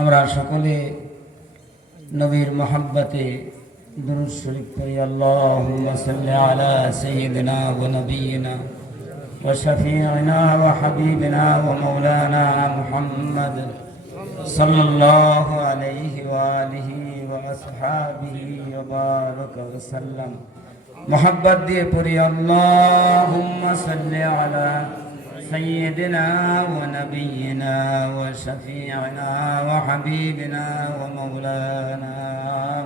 আমরা সকলে নবীর মহব্বতে দুরূদ শরীফ পড়ি। আল্লাহুম্মা সাল্লি আলা সাইয়্যিদিনা ওয়া নাবিয়িনা ওয়া শাফিঈনা ওয়া হাবিবিনা ওয়া মাওলানা মুহাম্মদ সাল্লাল্লাহু আলাইহি ওয়া আলিহি ওয়া আসহাবিহি ওয়া বারাকা ওয়া সাল্লাম। মহব্বত দিয়ে পড়ি আল্লাহুম্মা সাল্লি আলা سيدنا ونبينا وشفيعنا وحبيبنا ومولانا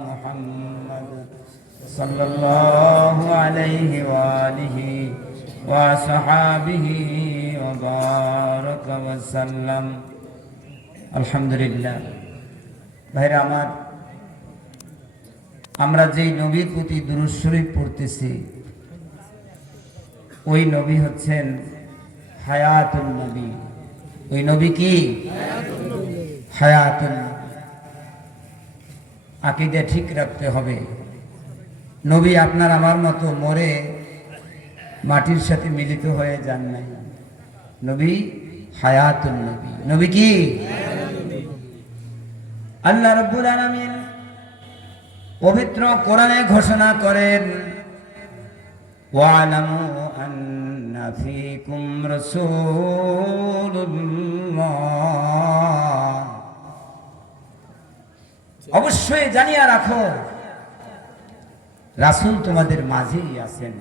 محمد صلى الله عليه وآله وصحابه وبارك وسلم। আলহামদুলিল্লাহ। ভাইরা আমার, আমরা যেই নবীর প্রতি দুরূদ শরীফ পড়তেছি, ওই নবী হচ্ছেন হায়াতুন নবী। ওই নবী কি? হায়াতুন। আকীদা ঠিক রাখতে হবে। নবী আপনার আমার মতো মরে মাটির সাথে মিলিত হয়ে যান নাই। নবী হায়াতুন নবী। নবী কি? আল্লাহ রাব্বুল আলামিন পবিত্র কোরআনে ঘোষণা করেন, ওয়ালামু আন্না ফীকুম রাসূলুল্লাহ। অবশ্যই জানিয়ে রাখো, রাসূল তোমাদের মাঝেই আছেন।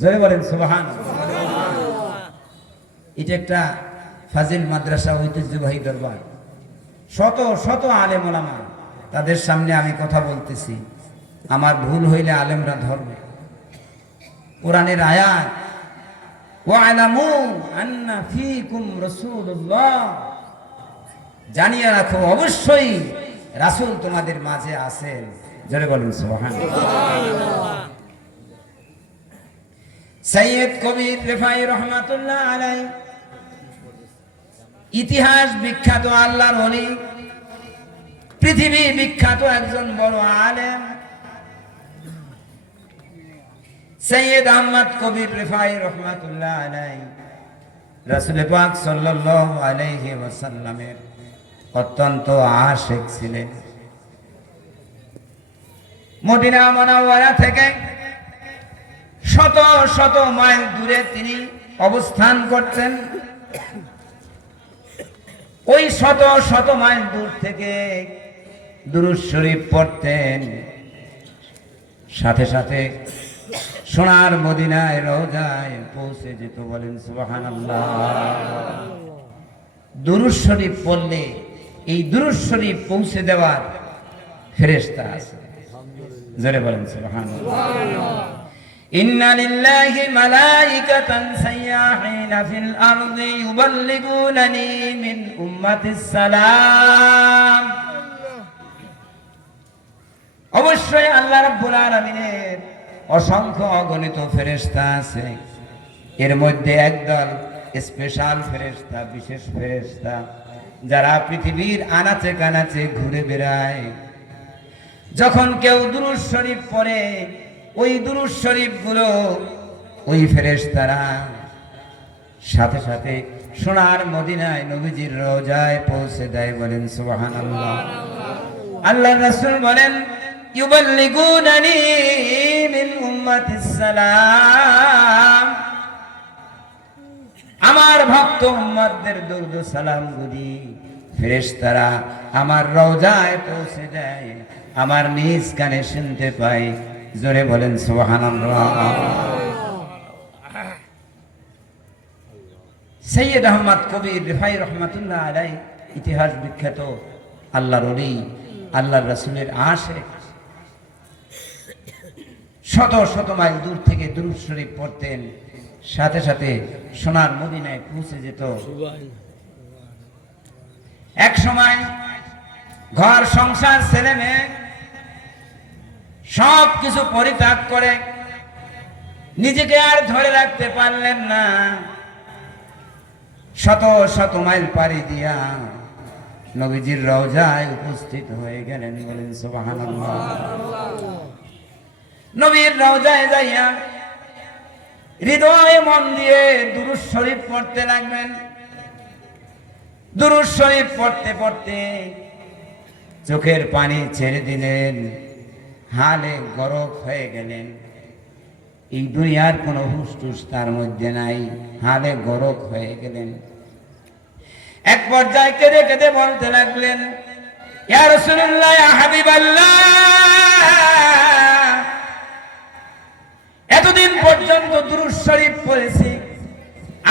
জোরে বলেন সুবহানাল্লাহ। এটা একটা ফাজিল মাদ্রাসা, ঐতিহ্যবাহী দরবার। শত শত আলেম ওলামা, তাদের সামনে আমি কথা বলতেছি। আমার ভুল হইলে আলেমরা ধরবে। কোরআনের আয়াত, ওয়ালামু আন্না ফীকুম রাসূলুল্লাহ, জানিয়ে রাখো অবশ্যই রাসূল তোমাদের মাঝে আছেন। জোরে বলেন সুবহানাল্লাহ। সৈয়দ কবির রিফাই রহমাতুল্লাহ আলাইহি ইতিহাস বিখ্যাত আল্লাহর ওলি, পৃথিবী বিখ্যাত একজন বড় আলেম সৈয়দ আহমদ কবির রিফাই রহমাতুল্লাহ আলাইহি রাসূল পাক সাল্লাল্লাহু আলাইহি ওয়াসাল্লামের অত্যন্ত আশিক ছিলেন। মদিনা মুনাওয়ারা থেকে শত শত মাইল দূরে তিনি অবস্থান করতেন। ওই শত শত মাইল দূর থেকে দুরূদ শরীফ পড়তেন। সাথে সাথে সোনার মদিনায় রওজায় পৌঁছে যেত। বলেন সুবহানাল্লাহ। দুরূদ শরীফ পড়লে এই দুরূদ শরীফ পৌঁছে দেওয়ার ফেরেশতা আছে। জোরে বলেন সুবহানাল্লাহ। ইন্না লিল্লাহি মালাইকাতান সাইয়াহিনা ফিল আরদি ইউবাল্লিগুনানি মিন উম্মাতিস সালাম। অবশ্যই আল্লাহ রাব্বুল আলামিনের অসংখ্য অগণিত ফেরেশতা আছে। এর মধ্যে একদল স্পেশাল ফেরেশতা, বিশেষ ফেরেশতা, যারা পৃথিবীর আনাচে কানাচে ঘুরে বেড়ায়। যখন কেউ দুরূদ শরীফ পড়ে, ওই দুরূদ শরীফ গুলো ওই ফেরেশতারা সাথে সাথে সোনার মদিনায় নবীজির রওজায় পৌঁছে দেয়। বলেন সুবহানাল্লাহ। আল্লাহর রাসূল বলেন, ইউবাল্লিগুনানি মিন উম্মাতিস সালাম। আমার ভক্ত উম্মতদের দরুদ ও সালামগুলি ফেরেশতারা আমার রওজায় পৌঁছে দেয়, আমার নিজ কানে শুনতে পাই। জোরে বলেন সুবহানাল্লাহ। সৈয়দ আহমদ কবির রিফাই রহমাতুল্লাহ আলাইহি ইতিহাস বিখ্যাত আল্লাহর ওলি, আল্লাহর রাসূলের আশিক। শত শত মাইল দূর থেকে দুরূদ শরীফ পড়তেন। সাথে সাথে সোনার মদিনায় পৌঁছে যেত। এক সময় ঘর সংসার ছেলে মেয়ে সব কিছু পরিত্যাগ করে নিজেকে আর ধরে রাখতে পারলেন না। শত শত মাইল পাড়ি দিয়া নবীজির রওজায় উপস্থিত হয়ে গেলেন। বলেন সুবহানাল্লাহ। নবীর রওজায় যাইয়া হৃদয়ে মন দিয়ে দুরূদ শরীফ পড়তে লাগবেন। দুরূদ শরীফ পড়তে পড়তে চোখের পানি ছেড়ে দিলেন, হালে গরক হয়ে গেলেন। এই দুনিয়ার কোনো হুসটুস তার মধ্যে নাই, হালে গরক হয়ে গেলেন। এক পর্যায়ে কেঁদে কেঁদে বলতে লাগলেন, ইয়া রাসূলুল্লাহ, ইয়া হাবিবাল্লাহ, এতদিন পর্যন্ত দুরূদ শরীফ পড়েছি,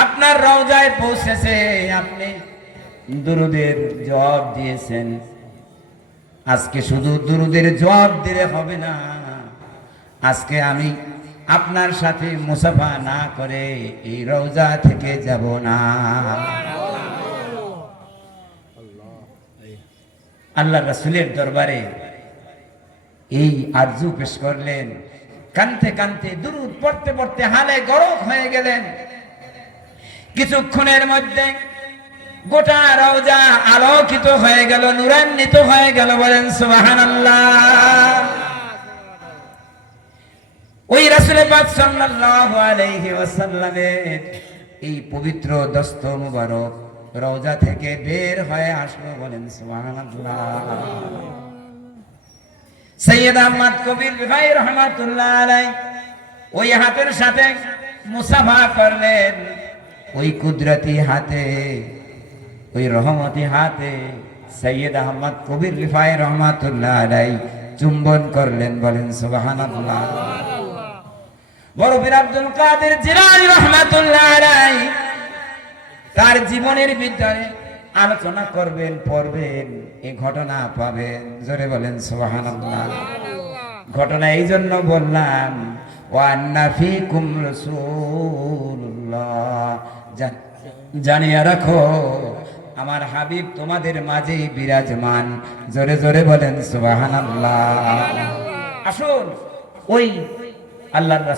আপনার রওজায় পৌঁছেছে, আপনি দুরূদের জবাব দিয়েছেন। আজকে শুধু দুরূদের জবাব দিলে হবে না, আজকে আমি আপনার সাথে মুসাফা না করে এই রওজা থেকে যাব না। আল্লাহ রাসূলের দরবারে এই আরজু পেশ করলেন। কানতে কানতে দুরূদ পড়তে পড়তে হালে গরক হয়ে গেলেন। কিছুক্ষণের মধ্যে গোটা রওজা আলোকিত হয়ে গেল, নূরান্বিত হয়ে গেল। বলেন সুবহানাল্লাহ। ওই রাসূল পাক সাল্লাল্লাহু আলাইহি ওয়াসাল্লামের এই পবিত্র দস্ত মুবারক রওজা থেকে বের হয়ে আসলো। বলেন সুবহানাল্লাহ। সৈয়দ আহমদ কবির রিফাই রহমাতুল্লাহ আলাইহি ওই হাতের সাথে মুসাফা করলেন। ওই কুদরতি হাতে, ওই রহমতি হাতে সৈয়দ আহমদ কবির রিফাই রহমাতুল্লাহ আলাইহি চুম্বন করলেন। বলেন সুবহানাল্লাহ। বড় পীর আব্দুল কাদের জিলানী রহমাতুল্লাহ আলাইহি তার জীবনের ভিতরে আলোচনা করবেন, পড়বেন, এই ঘটনা পাবেন। জোরে বলেন সুবহানাল্লাহ। ঘটনা এই জন্য বললাম, ওয়া আন্না ফীকুম রাসূলুল্লাহ, জানিয়ে রাখো আমার হাবিব তোমাদের মাঝেই বিরাজমান। জোরে জোরে বলেন সুবহানাল্লাহ। আসুন ওই আল্লাহর